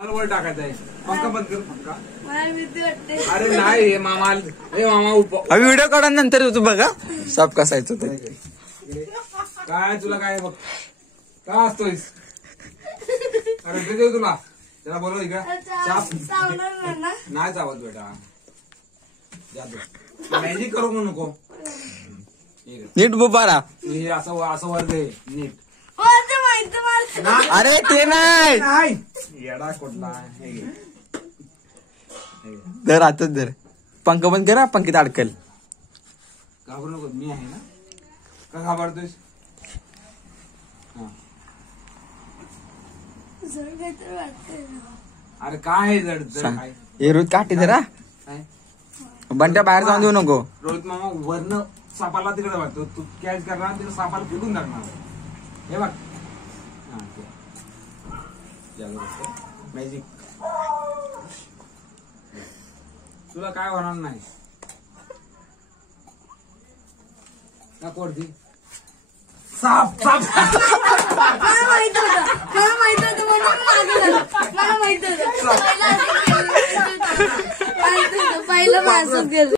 वर टाकायचं आहे. पंखा बंद कर पंखा. मला भीती वाटते. अरे नाही हे मामा व्हिडिओ काढा नंतर तू बघा साप कसायचं ते. काय तुला काय बघ का असतोयस. अरे ते देऊ तुला त्याला बोलव का चावणार ना. नाही चावत बेटा. मॅजिक करू म्हणू नको. नीट बुबारा. हे असं वर्ग आहे नीट. हो ते माहिती मला. अरे ते नाही येडा कुठला धर आताच धर. पंख बंद करा पंखीत अडकल. घाबरू नको मी आहे ना. का घाबरतोयस. जड काहीतरी वाटतंय. अरे काय आहे जड जड काय. हे रोज काठी धरा. काय बंट्या बाहेर जाऊन देऊ नको. रोहित मामा वरनं सापाला तिकडे वाटतो तू कॅच करणार तिकडे सापाला फेकून टाकणार. हे बघ मॅजिक. तुला काय होणार नाही ना कोणती. साप साप मला माहित होतं म्हणून मागे झालं. मला माहित होतं पहिलं माझं गेलं.